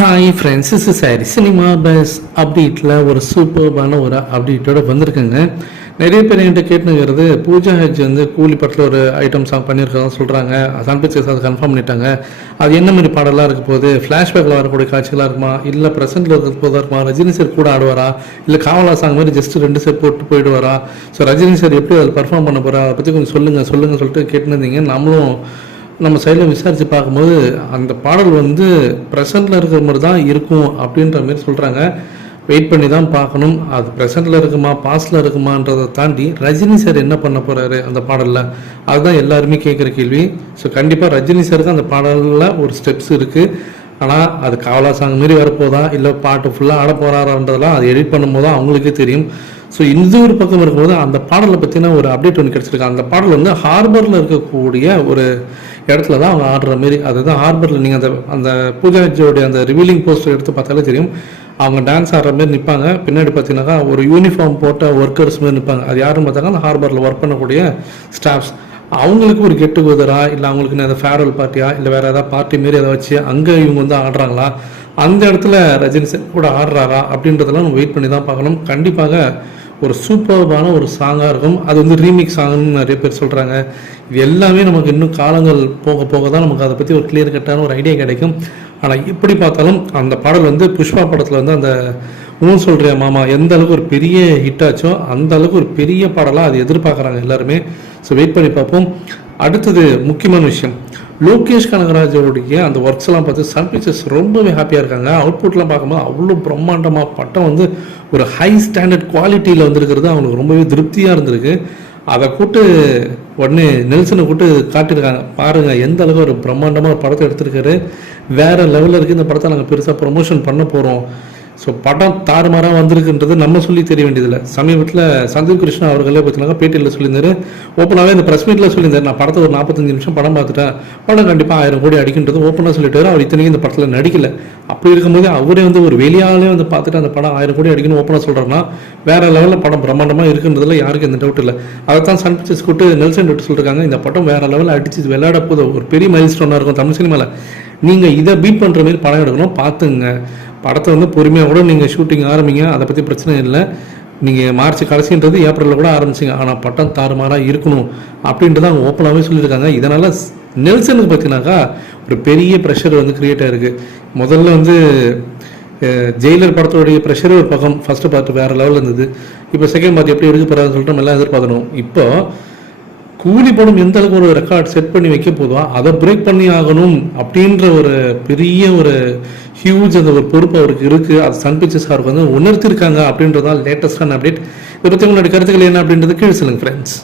Hi friends, is sorry cinema bus அப்டேட்டில் ஒரு சூப்பர்பான ஒரு அப்டேட்டோட வந்திருக்குங்க. நிறைய பேர் என்கிட்ட கேட்டுங்கிறது, பூஜா ஹெச் வந்து கூலி படத்தில் ஒரு ஐட்டம் சாங் பண்ணியிருக்கிறதா சொல்கிறாங்க. சன் பிக்சர்ஸ் அதை கன்ஃபார்ம் பண்ணிட்டாங்க. அது என்ன மாதிரி பாடலாக இருக்க போகுது, ஃப்ளாஷ்பேக்கில் வரக்கூடிய காட்சிகளாக இருக்குமா, இல்லை ப்ரெசென்ட்டில் இருக்கிற போதாக இருக்குமா, ரஜினி சார் கூட ஆடுவாரா, இல்லை காவலா சாங் மாதிரி ஜஸ்ட் 2 செட் போட்டு போயிடுவாரா, ஸோ ரஜினி சார் எப்படி அதில் பர்ஃபார்ம் பண்ண போகிறா, அதை பற்றி கொஞ்சம் சொல்லுங்கள் சொல்லிட்டு கேட்டுருந்தீங்க. நம்மளும் நம்ம சைடில் விசாரித்து பார்க்கும்போது அந்த பாடல் வந்து ப்ரெசென்ட்டில் இருக்கிற மாதிரி தான் இருக்கும் அப்படின்ற மாதிரி சொல்கிறாங்க. வெயிட் பண்ணி தான் பார்க்கணும். அது ப்ரெசென்ட்டில் இருக்குமா பாஸ்டில் இருக்குமான்றதை தாண்டி ரஜினி சார் என்ன பண்ண போகிறாரு அந்த பாடலில், அதுதான் எல்லாருமே கேட்குற கேள்வி. ஸோ கண்டிப்பாக ரஜினி சாருக்கு அந்த பாடலில் ஒரு ஸ்டெப்ஸ் இருக்குது. ஆனால் அது காவலா சாங் மாரி வரப்போதா, இல்லை பாட்டு ஃபுல்லாக ஆட போகிறாரான்றதெல்லாம் அது எடிட் பண்ணும்போது தான் அவங்களுக்கே தெரியும். ஸோ இந்த ஒரு பக்கம் இருக்கும்போது அந்த பாடலை பற்றின ஒரு அப்டேட் ஒன்று கிடச்சிருக்கு. அந்த பாடல் வந்து ஹார்பரில் இருக்கக்கூடிய ஒரு இடத்துல தான் அவங்க ஆடுற மாரி. அதுதான் ஹார்பரில் நீங்கள் அந்த பூஜா ஹெச்சோடைய அந்த ரிவீலிங் போஸ்டர் எடுத்து பார்த்தாலே தெரியும். அவங்க டான்ஸ் ஆடுற மாதிரி நிற்பாங்க. பின்னாடி பார்த்தீங்கன்னாக்கா ஒரு யூனிஃபார்ம் போட்ட ஒர்க்கர்ஸ் மாதிரி நிற்பாங்க. அது யாருன்னு பார்த்தாங்க அந்த ஹார்பரில் ஒர்க் பண்ணக்கூடிய ஸ்டாஃப்ஸ். அவங்களுக்கு ஒரு கெட் டுகெதரா, இல்லை அவங்களுக்கு அந்த ஃபேர்வெல் பார்ட்டியா, இல்லை வேறு ஏதாவது பார்ட்டி மாரி அதை வச்சு அங்கே இவங்க வந்து ஆடுறாங்களா, அந்த இடத்துல ரஜினி சார் கூட ஆடுறாரா அப்படின்றதெல்லாம் நம்ம வெயிட் பண்ணி தான் பார்க்கணும். கண்டிப்பாக ஒரு சூப்பர்பான ஒரு சாங்காக இருக்கும். அது வந்து ரீமிக்ஸ் சாங்னு நிறைய பேர் சொல்கிறாங்க. இது எல்லாமே நமக்கு இன்னும் காலங்கள் போக போக தான் நமக்கு அதை பற்றி ஒரு கிளியர் கட்டான ஒரு ஐடியா கிடைக்கும். ஆனால் எப்படி பார்த்தாலும் அந்த பாடல் வந்து புஷ்பா படத்தில் வந்து அந்த சொல்கிற மாமா எந்த அளவுக்கு ஒரு பெரிய ஹிட் ஆச்சோ அந்த அளவுக்கு ஒரு பெரிய பாடலாக அது எதிர்பார்க்குறாங்க எல்லாருமே. ஸோ வெயிட் பண்ணி பார்ப்போம். அடுத்தது முக்கியமான விஷயம், லோகேஷ் கனகராஜோடைய அந்த ஒர்க்ஸ் எல்லாம் பார்த்து சன் பிக்சர்ஸ் ரொம்பவே ஹாப்பியாக இருக்காங்க. அவுட்புட்லாம் பார்க்கும்போது அவ்வளோ பிரம்மாண்டமாக பட்டம் வந்து ஒரு ஹை ஸ்டாண்டர்ட் குவாலிட்டியில் வந்துருக்கிறது அவங்களுக்கு ரொம்பவே திருப்தியாக இருந்திருக்கு. அதை கூட்டு உடனே நெல்சனை கூட்டு காட்டியிருக்காங்க. பாருங்கள் எந்த அளவுக்கு ஒரு பிரம்மாண்டமாக ஒரு படத்தை எடுத்திருக்காரு, வேறு லெவலில் இருக்குது. இந்த படத்தை நாங்கள் பெருசாக ப்ரொமோஷன் பண்ண போகிறோம். ஸோ படம் தாறுமாறாக வந்திருக்குன்றது நம்ம சொல்லி தெரிய வேண்டியதில்லை. சமீபத்தில் சந்தீப் கிருஷ்ணா அவர்களே பார்த்தீங்கன்னா பேட்டியில் சொல்லியிருந்தாரு, ஓப்பனாகவே இந்த ப்ரெஸ் மீட்டில் சொல்லியிருந்தார், நான் படத்தை ஒரு 45 நிமிஷம் படம் பார்த்துட்டேன், படம் கண்டிப்பாக 1000 கோடி அடிக்கின்றது ஓப்பனாக சொல்லிட்டாரு. அவர் இத்தனைக்கும் இந்த படத்தில் நடிக்கலை. அப்படி இருக்கும்போது அவரே வந்து ஒரு வெளியாலே வந்து பார்த்துட்டு அந்த படம் 1000 கோடி அடிக்கணும் ஓப்பனாக சொல்கிறேன்னா வேறு லெவலில் படம் பிரம்மாண்டமாக இருக்குன்றதுல யாருக்கும் எந்த டவுட் இல்லை. அதை தான் சன் பிக்சர்ஸ் கூட்டு நெல்சன் விட்டு சொல்லியிருக்காங்க, இந்த படம் வேறு லெவலில் அடிச்சு விளையாட போது ஒரு பெரிய மைல் ஸ்டோனாக இருக்கும் தமிழ் சினிமாவில். நீங்கள் இதை பீட் பண்ணுற மாதிரி படம் எடுக்கணும், பார்த்துங்க. படத்தை வந்து பொறுமையாக கூட நீங்கள் ஷூட்டிங் ஆரம்பிங்க, அதை பற்றி பிரச்சனை இல்லை. நீங்கள் மார்ச் கடைசின்றது ஏப்ரலில் கூட ஆரம்பிச்சிங்க, ஆனால் பட்டம் தாறுமாறாக இருக்கணும் அப்படின்றது அவங்க ஓப்பனாகவே சொல்லியிருக்காங்க. இதனால் நெல்சனுக்கு பார்த்தீங்கன்னாக்கா ஒரு பெரிய ப்ரெஷர் வந்து க்ரியேட் ஆகிருக்கு. முதல்ல வந்து ஜெயிலர் படத்தோடைய ப்ரெஷர் ஒரு பக்கம், ஃபஸ்ட்டு பார்ட் வேறு லெவலில் இருந்தது. இப்போ செகண்ட் பார்ட் எப்படி எடுக்க போகிறான்னு சொல்லிட்டு நம்ம எல்லாம் எதிர்பார்க்கணும். இப்போ கூலி படம் எந்த அளவுக்கு ஒரு ரெக்கார்ட் செட் பண்ணி வைக்க போதும் அதை பிரேக் பண்ணி ஆகணும் அப்படின்ற ஒரு பெரிய ஒரு ஹியூஜ் அந்த ஒரு பொறுப்பு அவருக்கு இருக்குது. அது சன் பிக்சர்ஸ் அவருக்கு வந்து உணர்த்திருக்காங்க அப்படின்றதான் லேட்டஸ்டான அப்டேட். இதை பற்றி உங்களுடைய கருத்துக்கள் என்ன அப்படின்றது கீழே சொல்லுங்கள் ஃப்ரெண்ட்ஸ்.